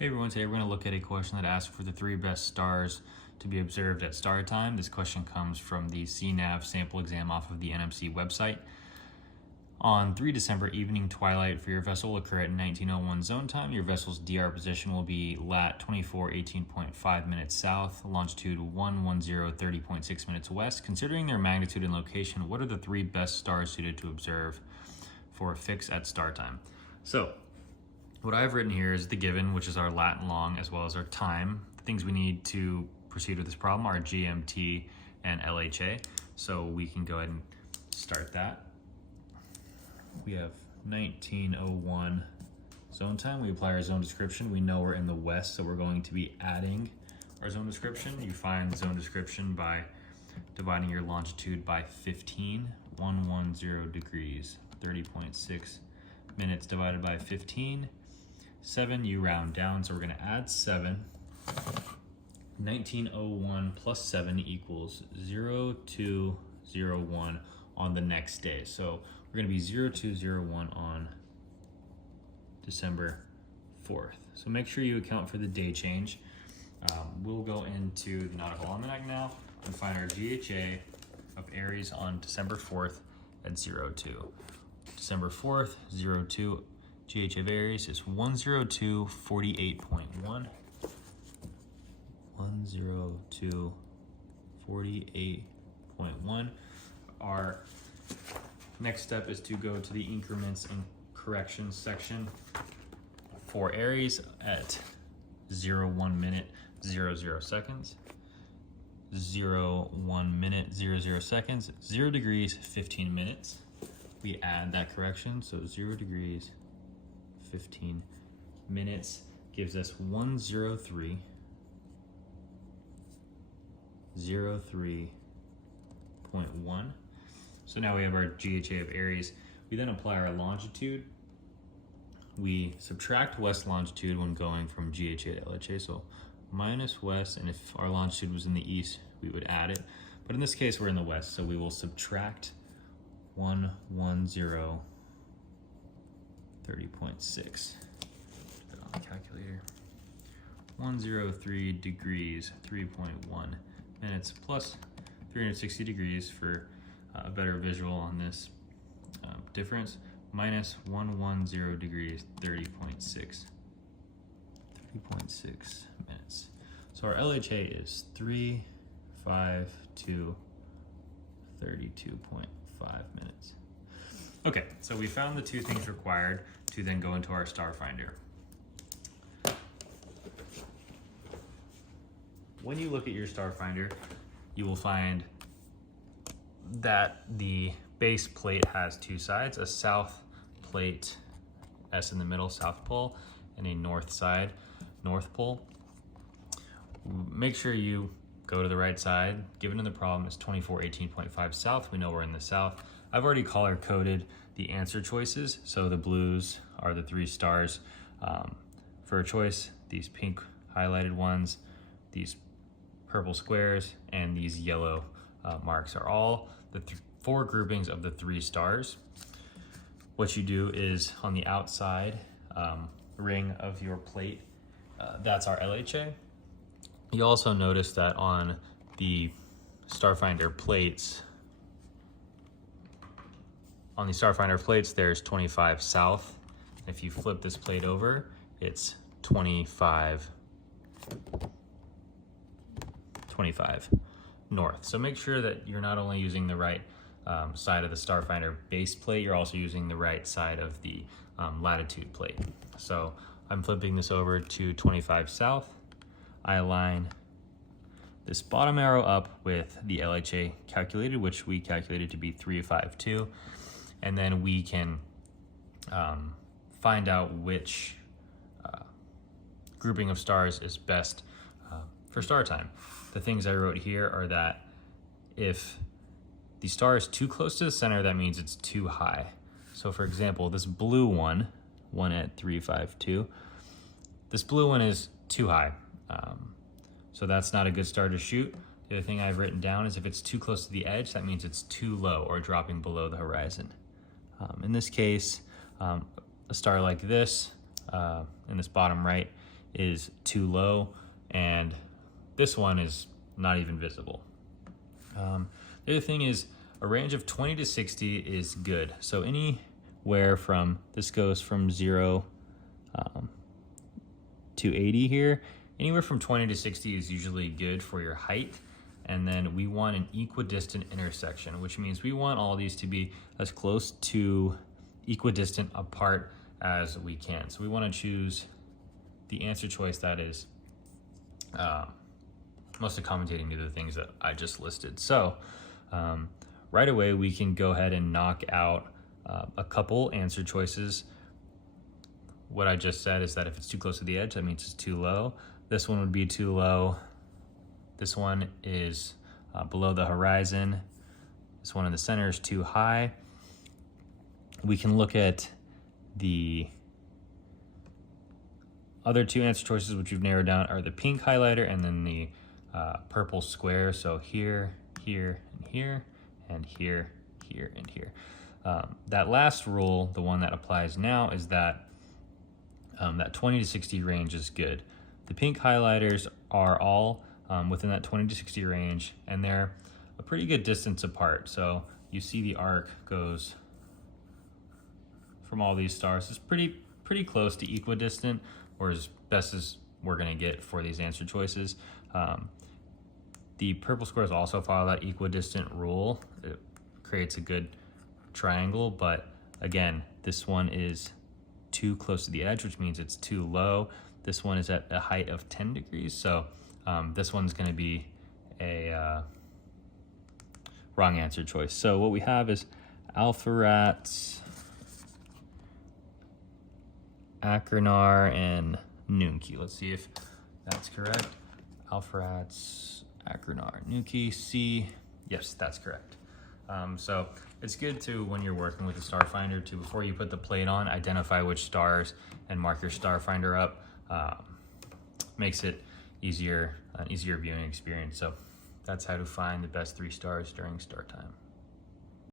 Hey everyone, today we're going to look at a question that asks for the 3 best stars to be observed at star time. This question comes from the CNAV sample exam off of the NMC website. On 3 December, evening twilight for your vessel will occur at 1901 zone time. Your vessel's DR position will be lat 2418.5 minutes south, longitude 110 30.6 minutes west. Considering their magnitude and location, what are the 3 best stars suited to observe for a fix at star time? So, what I've written here is the given, which is our lat and long, as well as our time. The things we need to proceed with this problem are GMT and LHA. So we can go ahead and start that. We have 1901 zone time. We apply our zone description. We know we're in the west, so we're going to be adding our zone description. You find zone description by dividing your longitude by 15, 110 degrees, 30.6 minutes divided by 15. 7, you round down, so we're going to add 7. 1901 plus 7 equals 0201 on the next day. So we're going to be 0201 on December 4th. So make sure you account for the day change. We'll go into the Nautical Almanac now and find our GHA of Aries on December 4th at 02. December 4th, 02. GH of Aries is 102.48.1. 102.48.1. Our next step is to go to the increments and corrections section for Aries at 1 minute 00 seconds. 1 minute 00 seconds, 0 degrees 15 minutes. We add that correction, so 0 degrees 15 minutes gives us 103.1. So now we have our GHA of Aries. We then apply our longitude. We subtract west longitude when going from GHA to LHA, so minus west, and if our longitude was in the east, we would add it. But in this case, we're in the west, so we will subtract 110 30.6. Put it on the calculator. 103 degrees 3.1 minutes plus 360 degrees for a better visual on this difference, minus 110 degrees 30.6 minutes. So our LHA is 352 32.5 minutes. Okay, so we found the 2 things required to then go into our star finder. When you look at your star finder, you will find that the base plate has 2 sides, a south plate, S in the middle, south pole, and a north side, north pole. Make sure you go to the right side. Given in the problem is 2418.5 south. We know we're in the south. I've already color coded the answer choices. So the blues are the 3 stars for a choice. These pink highlighted ones, these purple squares, and these yellow marks are all the 4 groupings of the 3 stars. What you do is on the outside ring of your plate, that's our LHA. You also notice that on the Starfinder plates, there's 25 south. If you flip this plate over, it's 25 north. So make sure that you're not only using the right side of the Starfinder base plate, you're also using the right side of the latitude plate. So I'm flipping this over to 25 south. I align this bottom arrow up with the LHA calculated, which we calculated to be 352. And then we can find out which grouping of stars is best for star time. The things I wrote here are that if the star is too close to the center, that means it's too high. So for example, this blue one at 352, this blue one is too high. So that's not a good star to shoot. The other thing I've written down is if it's too close to the edge, that means it's too low or dropping below the horizon. In this case, a star like this, in this bottom right, is too low, and this one is not even visible. The other thing is a range of 20 to 60 is good. So anywhere from, this goes from 0 to 80 here, anywhere from 20 to 60 is usually good for your height. And then we want an equidistant intersection, which means we want all these to be as close to equidistant apart as we can. So we want to choose the answer choice that is most accommodating to the things that I just listed. So right away, we can go ahead and knock out a couple answer choices. What I just said is that if it's too close to the edge, that means it's too low. This one would be too low. This one is below the horizon. This one in the center is too high. We can look at the other two answer choices, which we've narrowed down, are the pink highlighter and then the purple square. So here, here, and here, and here, here, and here. That last rule, the one that applies now, is that that 20 to 60 range is good. The pink highlighters are all within that 20 to 60 range, and they're a pretty good distance apart. So you see the arc goes from all these stars. It's pretty close to equidistant, or as best as we're gonna get for these answer choices. The purple squares also follow that equidistant rule. It creates a good triangle, but again, this one is too close to the edge, which means it's too low. This one is at a height of 10 degrees, so this one's gonna be a wrong answer choice. So what we have is Alpheratz, Achernar, and Nuki. Let's see if that's correct. Alpheratz, Achernar, Nuki, C. Yes, that's correct. So it's good to, when you're working with the star finder, to, before you put the plate on, identify which stars and mark your star finder up. Makes it easier, an easier viewing experience. So that's how to find the best 3 stars during star time.